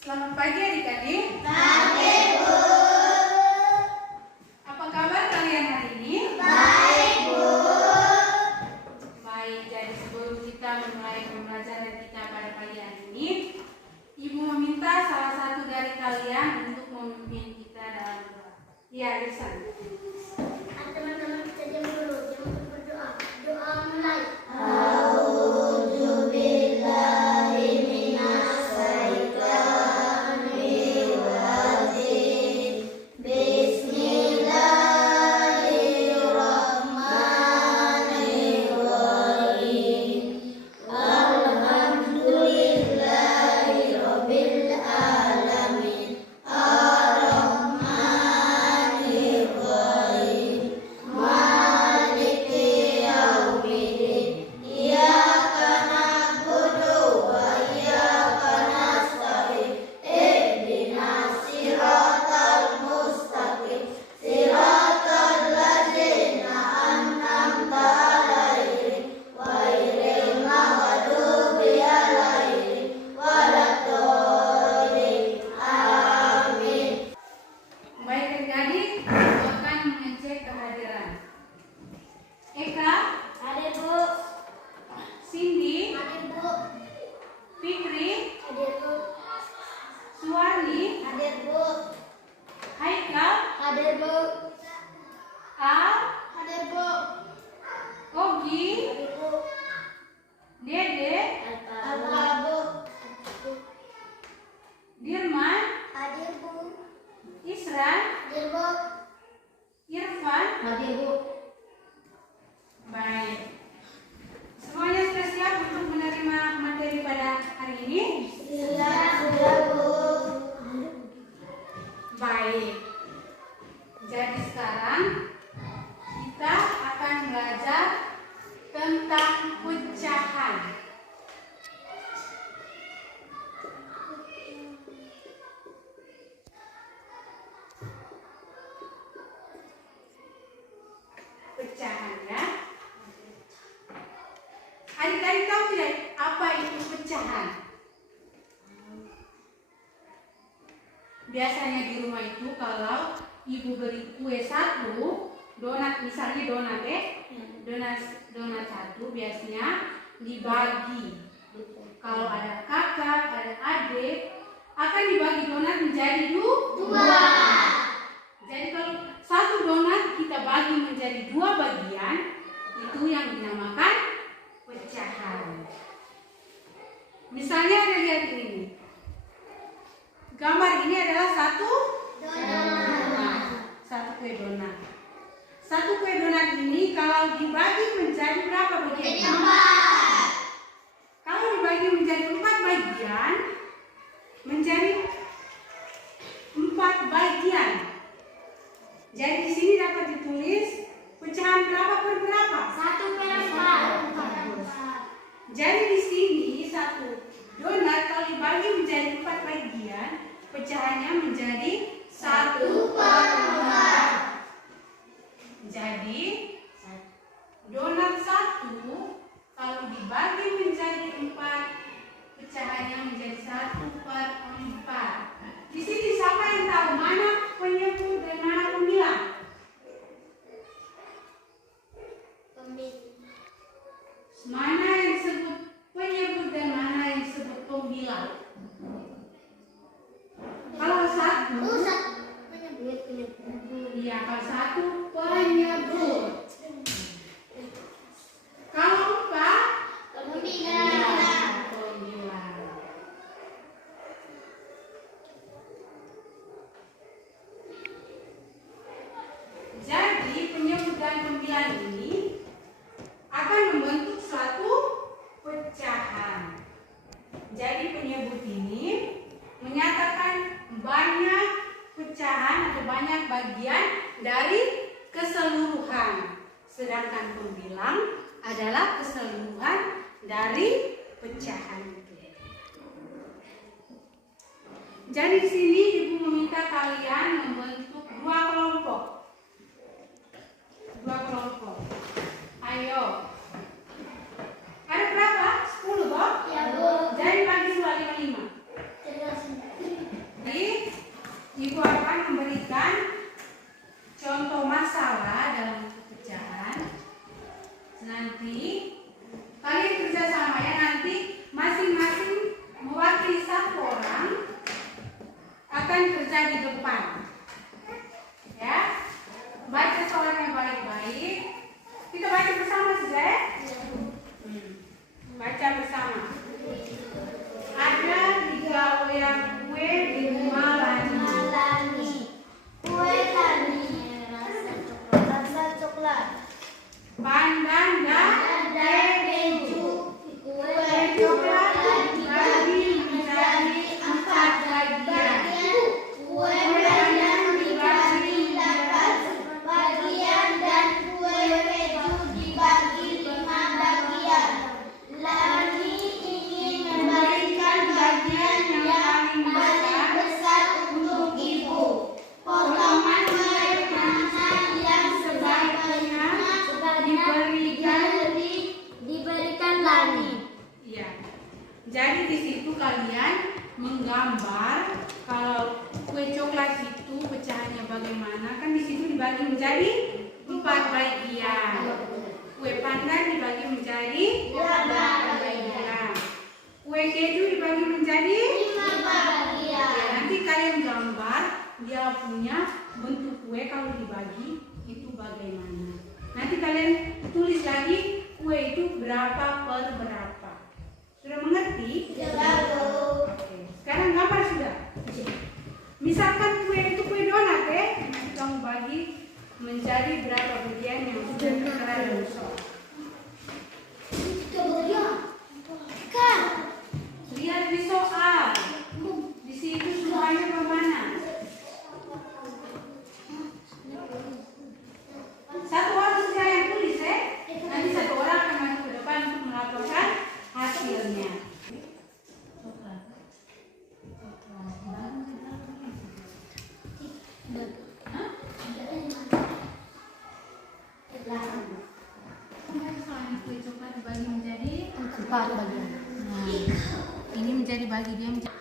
Selamat pagi adik-adik. Pagi, Bu. Apa kabar kalian hari ini? Baik, Bu. Baik, jadi sebelum kita memulai pembelajaran kita pada pagi hari ini, Ibu meminta salah satu dari kalian untuk memimpin kita dalam doa. Iya, Irsan. Teman-teman kita diam dulu, jangan berdoa. Doa mulai. Jadi sekarang kita akan belajar tentang pecahan. Pecahan ya. Adik-adik tahu tidak apa itu pecahan? Biasanya di rumah itu kalau ibu beli kue satu, donat misalnya donat satu biasanya dibagi. Kalau ada kakak, ada adik, akan dibagi donat menjadi dua. Jadi kalau satu donat kita bagi menjadi dua bagian, itu yang dinamakan pecahan. Misalnya ada lihat ini. Gambar ini adalah satu kue donat. Satu kue donat ini kalau dibagi menjadi berapa bagian? 4. Kalau dibagi menjadi 4 bagian, menjadi 4 bagian. Jadi di sini dapat ditulis pecahan berapa per berapa? 1/4. Jadi di sini satu donat kalau dibagi menjadi 4 bagian, pecahannya menjadi 1/4. Jadi donat satu kalau dibagi menjadi 4, pecahannya menjadi 1/4. Di sini siapa yang tahu mana penyebut dan mana pembilang? Mana yang disebut penyebut dan mana yang disebut pembilang? Kalau satu, iya, kalau satu penyebut. Kalau 4, pembilang. Jadi penyebut dan pembilang ini akan membentuk suatu pecahan. Jadi penyebut ini menyatakan banyak pecahan atau banyak bagian dari keseluruhan. Sedangkan pembilang adalah keseluruhan dari pecahan itu. Jadi di sini ibu meminta kalian membentuk dua kelompok. Ayo. Ada berapa? 10 toh? Ya, Bu. Jadi bagi 5. di depan. Ya, baca soalnya baik-baik. Kita baca bersama saja ya. Baca bersama. Ada 3 loyang kue di rumah Lani. Kue Lani rasa coklat. Pandan dan keju. Kue coklat dibagi menjadi 4 bagian. Kue pandan dibagi 8 bagian dan kue keju dibagi 5 bagian. Lani ingin memberikan bagian yang paling besar untuk ibu. Potongan kue mana yang sebaiknya diberikan Lani. Iya. Jadi di situ kalian menggambar kalau kue coklat itu pecahannya bagaimana, kan di situ dibagi menjadi 4 bagian. Kue pandan dibagi menjadi 8 bagian. Kue keju dibagi menjadi 5 bagian. ya, nanti kalian gambar dia punya bentuk kue kalau dibagi itu bagaimana. Nanti kalian tulis lagi kue itu berapa per berapa. Sudah mengerti? Oke. Sekarang gambar sudah. Misalkan kue itu kue donat ya, nanti kamu bagi menjadi berapa bagian yang sudah tertera dalam soal. Lihat di soal. Di situ semuanya bagaimana? Satu orang saja yang tulis ya. Nanti 1 orang akan masuk ke depan untuk melaporkan hasilnya. Kue coklat dibagi menjadi 4 bagian. Nah, ini menjadi bagi dia menjadi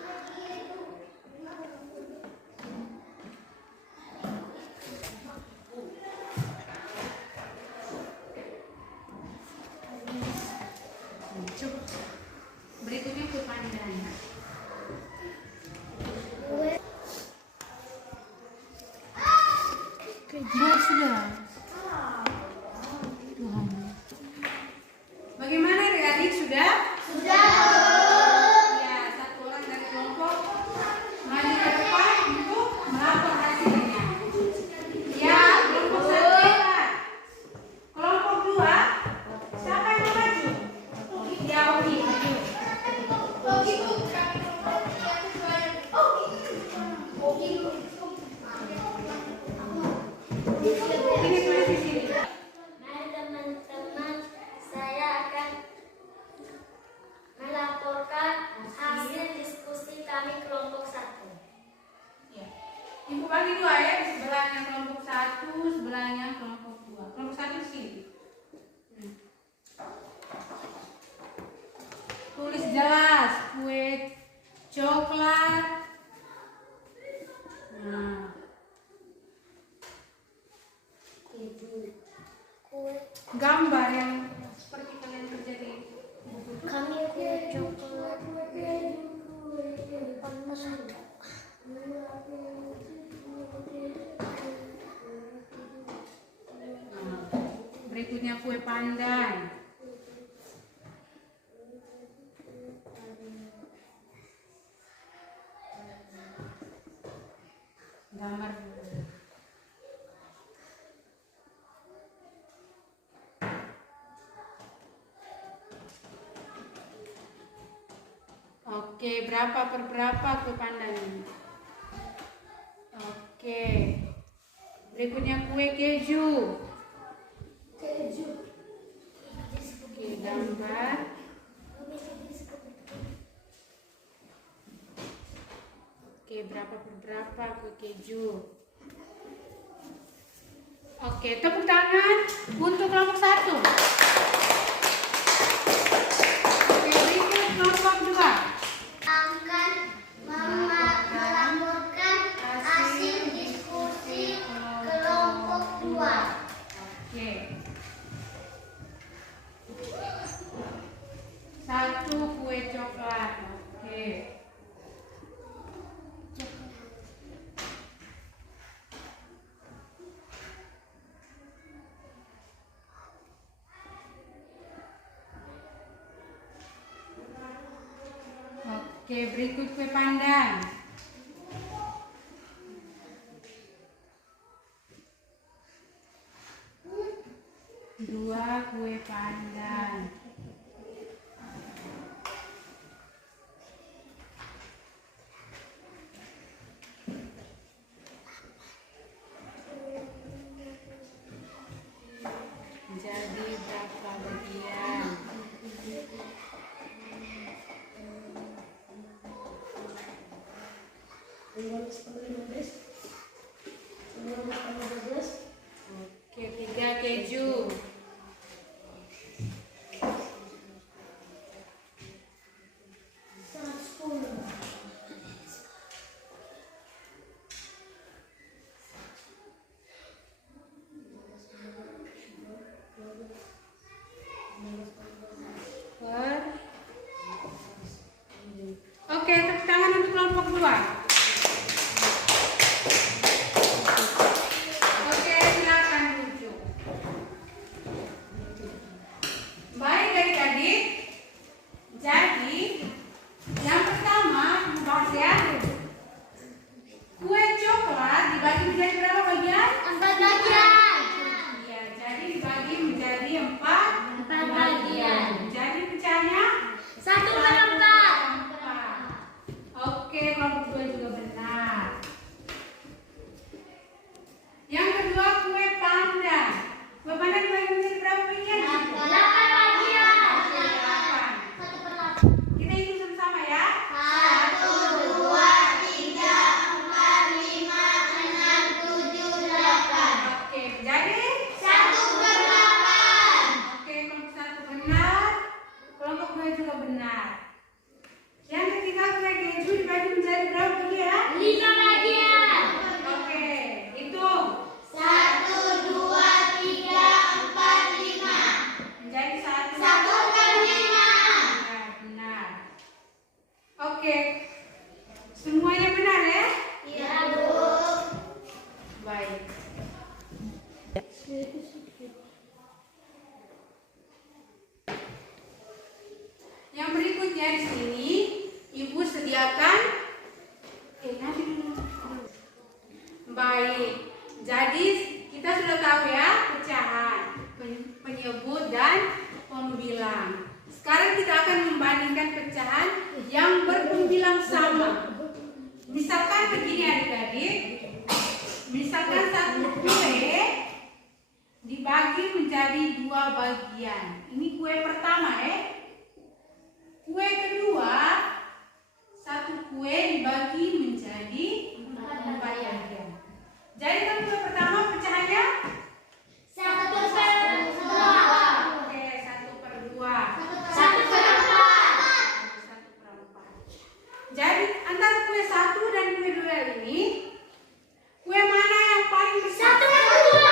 berikutnya kue pandan. Sudah. Tuhan. Bagaimana adik-adik sudah? Sudah. Ya, 1 orang dari kelompok maju ke depan untuk melapor hasilnya. Ya, kelompok 1 hebat. Kelompok 2, siapa yang mau maju? Ya, Oki maju. Ini tulis di sini. Mari teman-teman, saya akan melaporkan hasil diskusi kami kelompok 1. Ya. Ibu bagi 2 ya, di sebelahnya kelompok 1, sebelahnya kelompok 2. Kelompok 1 sini. Tulis jelas kue coklat. Nah, Kue gambar yang seperti kalian kerja di buku. kami kue coklat panas. Berikutnya kue pandan. Gambar dulu. Oke, berapa per berapa kue pandan ini? Oke. Berikutnya kue keju. Oke, gambar. Oke, berapa per berapa kue keju? Oke, tepuk tangan untuk kelompok 1. Oke, berikut kelompok 2. Akan melaporkan hasil diskusi kelompok 2. Oke. 1 kue coklat. Oke. Oke, berikut kue pandan. Dua kue pandan. Jadi berapa bagian? Oke, 3 keju. Oke, tepuk tangan untuk kelompok 2. Oke, silakan duduk. Baik adik-adik. Jadi, yang pertama bahas ya. Kue coklat dibagi menjadi berapa bagian? 4 bagian. Iya, jadi dibagi menjadi 4 bagian. Jadi pecahnya 1/4. Oke, kelompok 2 juga benar. Yang kedua kue pandan. Kue pandan dibagi menjadi berapa bagian? 8 bagian. 8. 1/8. Kita hitung sama-sama ya. 1, 2, 3, 4, 5, 6, 7, 8. Oke, jadi 1/8. oke, kelompok 1 benar. Kelompok 2 juga benar. Yang ketiga kue keju dibagi menjadi berapa bagian? 5 bagian. Oke, hitung. 1, 2, 3, 4, 5. Menjadi 1. 1/5. Benar. Oke. Semuanya benar ya? Iya, Bu. Baik. Yang berikutnya di sini Ibu sediakan nanti dulu. Baik. Jadi kita sudah tahu ya pecahan, penyebut dan pembilang. Sekarang kita akan membandingkan pecahan yang berpembilang sama. Misalkan begini adik-adik. Misalkan satu kue dibagi menjadi 2 bagian. Ini kue pertama ya. Kue kedua, satu kue dibagi menjadi 4 bagian. Jadi kan kue pertama pecahannya 1/2. oke 1/2. 1/4. 1/4. Jadi antara kue 1 dan kue 2 ini, kue mana yang paling besar? 1/2.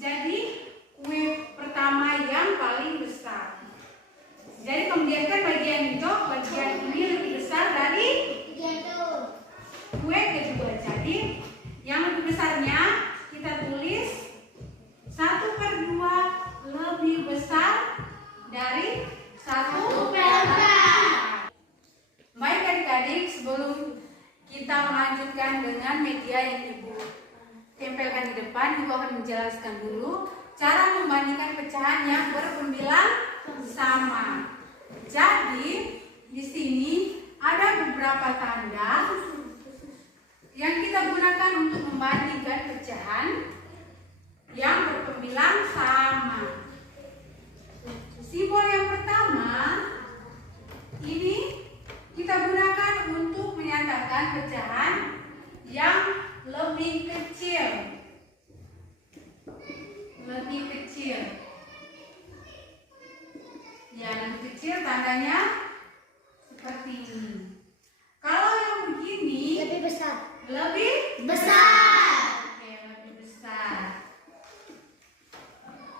Jadi kue pertama yang paling besar. Jadi kemudian bagian ini lebih besar dari kue kedua. Jadi yang lebih besarnya kita tulis 1/2 lebih besar dari 1/4. Baik adik-adik, sebelum kita melanjutkan dengan media yang Ibu tempelkan di depan, Ibu akan menjelaskan dulu cara membandingkan pecahan yang berpembilang sama. Jadi di sini ada beberapa tanda yang kita gunakan untuk membandingkan pecahan yang berpembilang sama. Simbol yang pertama ini kita gunakan untuk menyatakan pecahan yang lebih kecil. Lebih kecil. Yang lebih kecil tandanya seperti ini. Kalau yang begini Lebih besar. lebih Besar. Oke, lebih besar.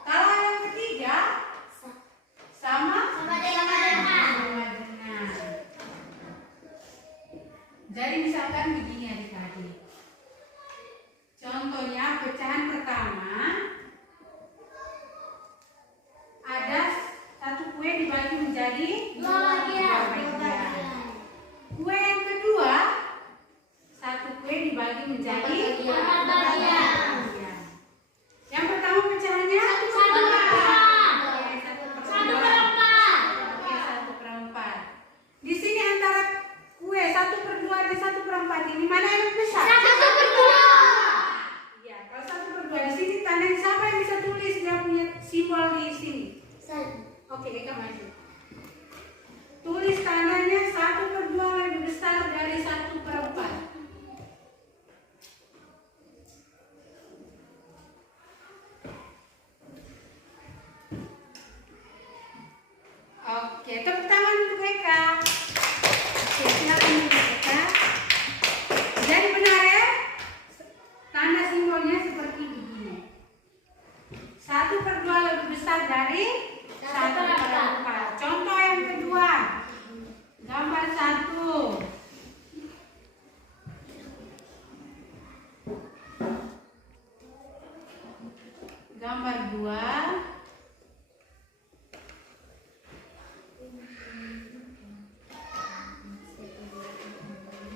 Kalau yang ketiga sama Sama dengan. Jadi misalkan begini adik-adik. Contohnya pecahan pertama ada satu kue kue dibagi menjadi Dua bagian. Kue yang kedua, satu kue dibagi menjadi Empat bagian. Yang pertama pecahannya Satu perempat. Oke, Satu perempat. Oke, 1/4. Di sini antara kue 1/2 dan 1/4 ini mana yang lebih besar? 1/2. Ya, kalau 1/2 di sini tandanya siapa yang bisa tulis dia punya simbol di sini? Oke, Eka maju. Tulis tandanya 1/2 lebih besar dari 1/4. Oke, tepuk tangan untuk Eka. Oke, silakan untuk Eka. Jadi benar ya? Tanda simbolnya seperti begini. 1/2 lebih besar dari 1/4. Contoh yang kedua. Gambar 1. Gambar 2.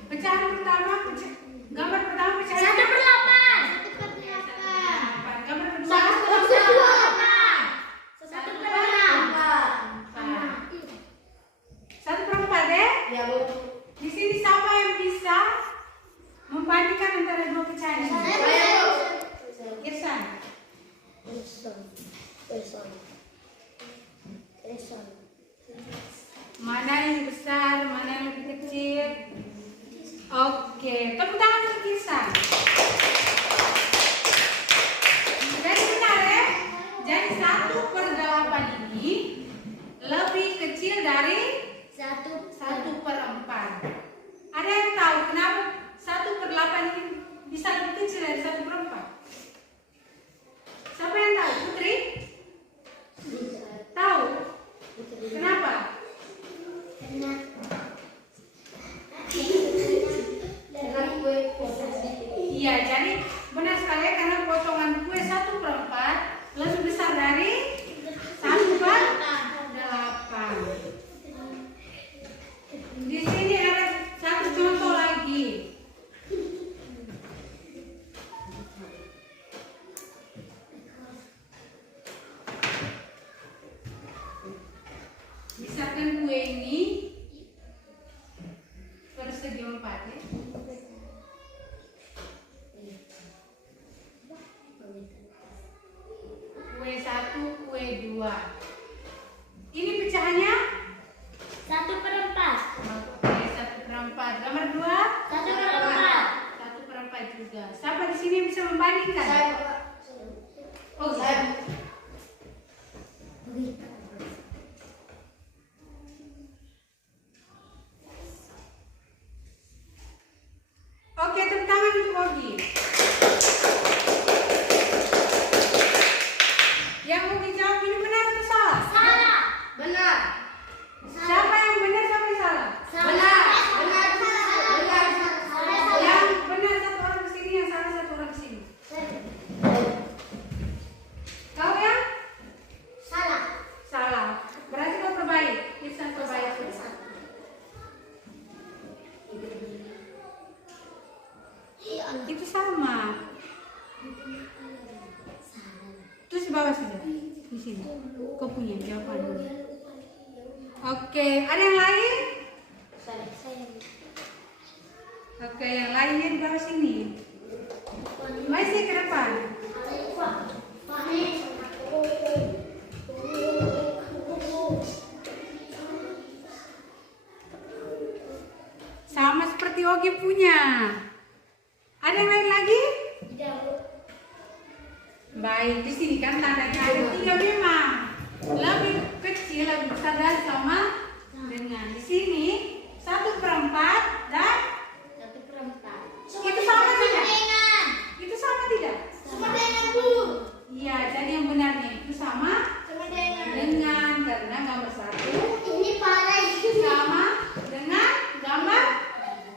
Pecahan pertama, gambar pertama pecahan 1/8. Gambar kedua 1/4 ya? Ya, Bu. Di sini siapa yang bisa membandingkan antara dua pecahan ini? Saya, Bu. Irsan. Mana yang besar, mana yang lebih kecil? Oke, tepuk tangan untuk Irsan. Jadi benar ya? Jadi 1/8 ini lebih kecil dari 1/4. Ada yang tahu kenapa 1/8 ini bisa lebih kecil dari 1/4? Siapa yang tahu? Putri? Tahu? Kenapa? Iya, jadi benar sekali karena potongan kue 1/4 lebih besar dari 1/8. Di sini ada satu contoh lagi. Misalkan kue ini persegi 4 ya. Kue 1, kue 2. Ini pecahannya 1/4. Oke, 1/4. Gambar 2 1/4. 1/4 juga. Siapa di sini yang bisa membandingkan? Oh, saya. Oke, tepuk tangan untuk Ogi. Yang Ogi jawab ini benar atau salah? Salah. Benar. Siapa yang benar, siapa yang salah? Salah. Yang benar satu orang ke sini, yang salah satu orang ke sini. Kau yang Salah. salah. Berarti kau perbaik. Bisa perbaik. Itu sama. Terus bawah saja. Di sini. Kau punya jawabannya. Oke, ada yang lain? Oke, yang lainnya di bawah sini. Masih ke depan. Sama seperti Ogi punya. Ada yang lain lagi? Baik, di sini kan tandanya ada 3 memang. Lebih kecil, lebih besar dan sama dengan. Di sini 1/4 dan itu sama tidak? Itu sama tidak? Iya, jadi yang benarnya itu sama dengan karena gambar 1 sama dengan gambar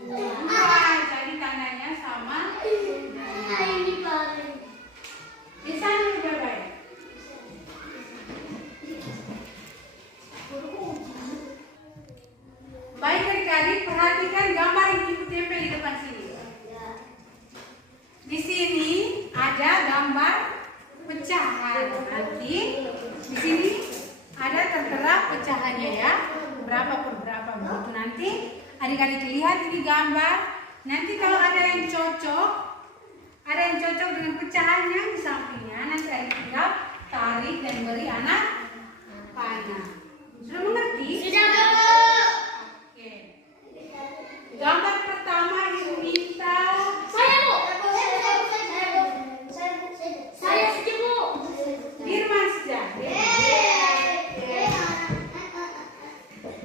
2. Jadi tandanya sama. Di sana udah baik. adik-adik perhatikan gambar yang ibu tempel di depan sini. Di sini ada gambar pecahan. Nanti di sini ada tertera pecahannya ya. Berapa per berapa begitu. Nanti adik-adik lihat ini gambar. Nanti kalau ada yang cocok dengan pecahannya di sampingnya, nanti adik tinggal tarik dan beri anak panah. Sudah mengerti? Sudah, Bu. Oke. Gambar pertama ibu minta Saya, Bu. Saya saja, Bu. Dirman saja.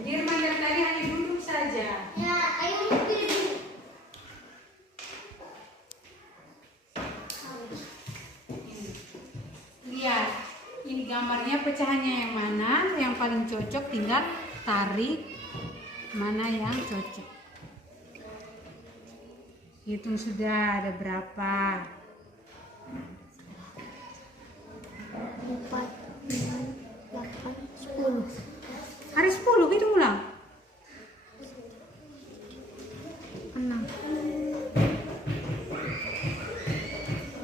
Dirman dari tadi hanya duduk saja. Ya, ayo pilih. Lihat, ini gambarnya pecahannya yang mana, yang paling cocok tinggal tarik mana yang cocok. Hitung sudah ada berapa. 4, 5, 8, 10. Hari 10 hitung ulang. 6,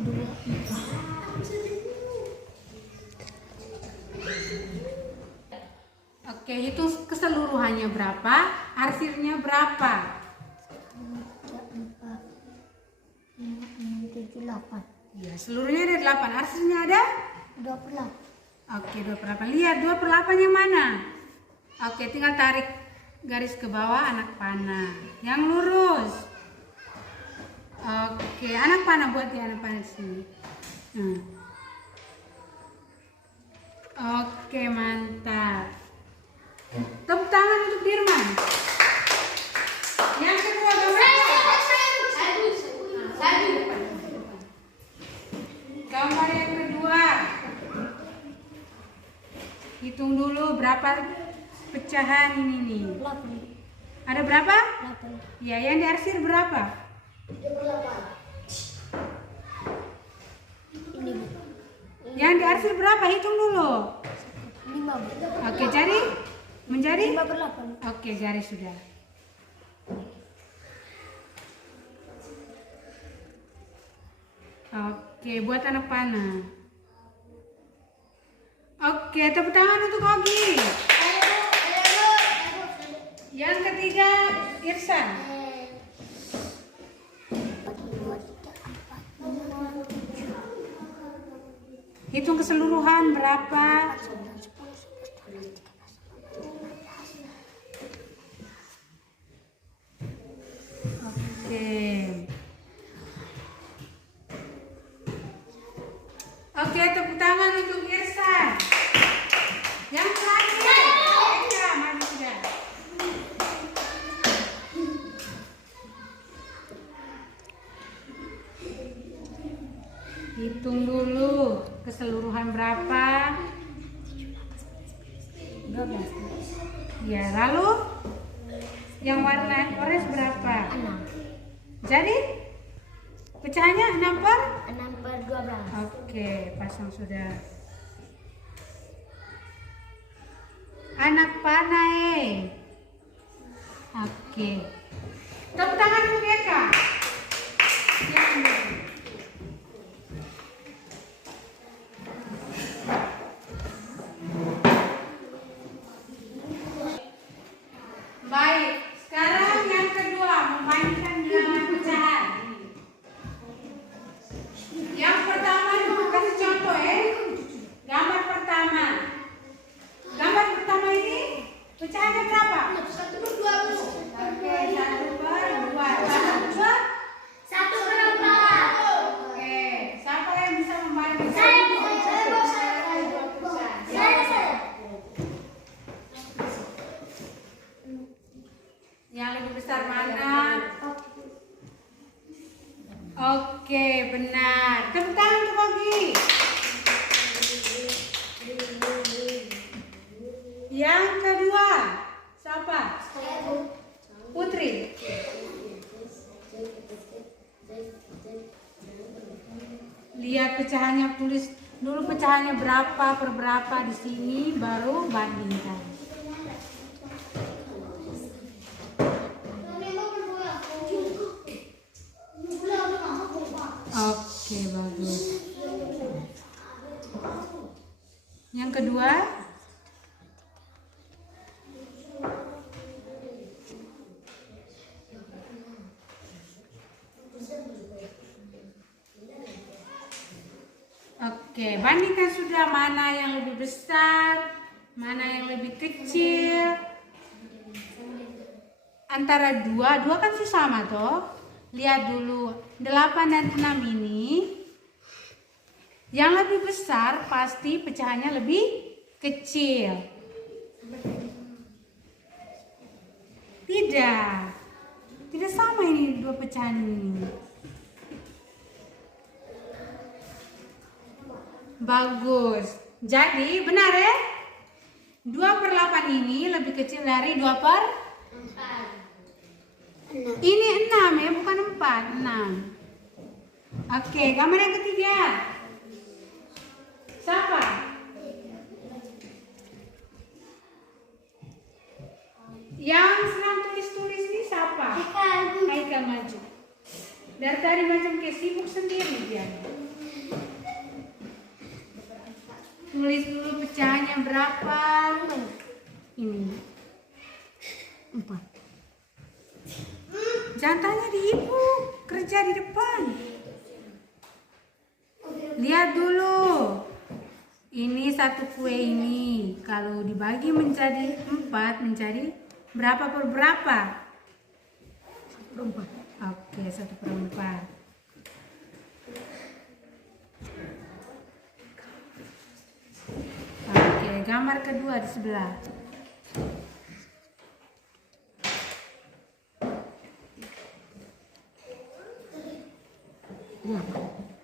2, 4. Oke, hitung keseluruhannya berapa, arsirnya berapa. 3, 4, 5, 6, 7, 8. Ya, seluruhnya ada 8, arsirnya ada? 28. Oke, 2/8. Lihat 2/8 yang mana? Oke, tinggal tarik garis ke bawah anak panah. Yang lurus. Oke, anak panah buat di anak panah di sini. Oke, mantap. Tepuk tangan untuk Dirman. Yang kedua gambar yang kedua. Hitung dulu berapa pecahan ini nih. 8. Ada berapa? 8. Ya, yang diarsir berapa? 38. Ini, Bu. Yang diarsir berapa? Hitung dulu. 5, Bu. Oke, cari menjadi 5/8. Oke, garis sudah. Oke, buat anak panah. Oke, tepuk tangan untuk Ogi. Yang ketiga, Irsan. 4, 2, 3, 4, 5, 6, 7. Hitung keseluruhan berapa? 9, 10, 11, 12, 13, 14. Oke. Oke, tepuk tangan untuk Irsan. Yang terakhir, Eka, maju sudah. Hitung dulu keseluruhan berapa? 12. Ya, lalu yang warna orange berapa? 6. Jadi pecahannya 6/? 6/12. Oke, pasang sudah. Anak panah. Oke. Tepuk tangan untuk Eka. Yang ini. Baik, sekarang yang kedua memainkan dengan pecahan. Yang pertama dulu kasih contoh ya. Gambar pertama. Gambar pertama ini pecahannya berapa? 1/12. Oke, 1/2. 1/2. 1/4. Oke, siapa yang bisa membantu? Saya, Bu. Saya. Yang lebih besar mana? Oke, benar. Tepuk tangan untuk Ogi. Yang kedua, siapa? Putri. Lihat pecahannya, tulis dulu pecahannya berapa per berapa di sini, baru bandingkan. kedua. Oke, bandingkan sudah mana yang lebih besar, mana yang lebih kecil. Antara dua kan sama toh. Lihat dulu 8 dan 6 ini. Yang lebih besar pasti pecahannya lebih kecil. Tidak sama ini dua pecahan ini. Bagus. Jadi benar ya? 2/8 ini lebih kecil dari 2/4. Ini 6 ya, bukan 4, 6. Oke, gambar yang ketiga. Siapa? Yang sedang tulis-tulis ini siapa? Haikal maju. Dari tadi macam kayak sibuk sendiri dia. Tulis dulu pecahannya berapa. Ini 4. Jangan tanya di ibu, kerja di depan. Lihat dulu. Ini satu kue ini. Kalau dibagi menjadi 4, menjadi berapa per berapa? 1/4. Oke, 1/4. Oke, gambar kedua di sebelah.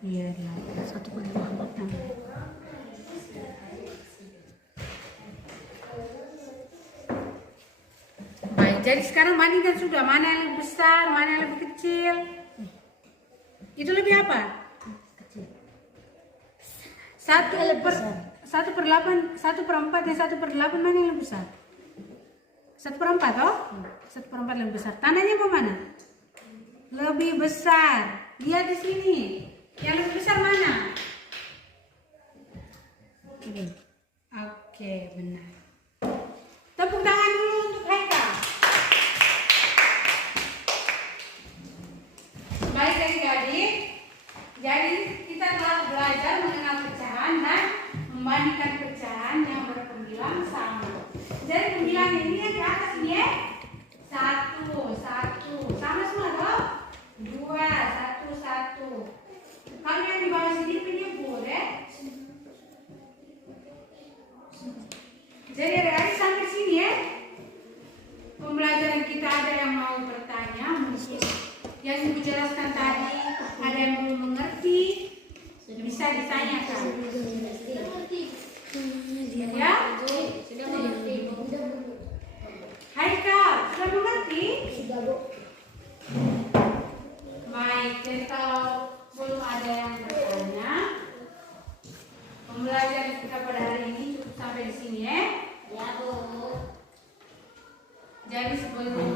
Iya, 1/8. Baik, jadi sekarang bandingkan sudah mana yang lebih besar, mana yang lebih kecil. Itu lebih apa? Kecil. 1/8 dan 1/8 mana yang lebih besar? 1/4 toh? 1/4 lebih besar. Tandanya apa mana? Lebih besar. Lihat di sini. Yang lebih besar mana? Ini. Oke, benar. Tepuk tangan dulu untuk Haikal. Baik adik-adik. Jadi kita telah belajar mengenal pecahan dan membandingkan pecahan yang berpembilang sama. Jadi pembilang ini yang di atas ini ya. 1, 1. Sama semua toh? 2, 1, 1. Kalau yang di bawah sini penyebut ya. Jadi adik-adik sampai sini ya. Pembelajaran kita ada yang mau bertanya mungkin. Yang ibu jelaskan tadi ada yang belum mengerti, bisa ditanyakan. Ya? Sudah mengerti. Haikal, sudah mengerti? Sudah, Bu. Baik, jadi kalau belum ada yang bertanya, pembelajaran kita pada hari ini cukup sampai di sini ya. Ya, Bu. Jadi sebelum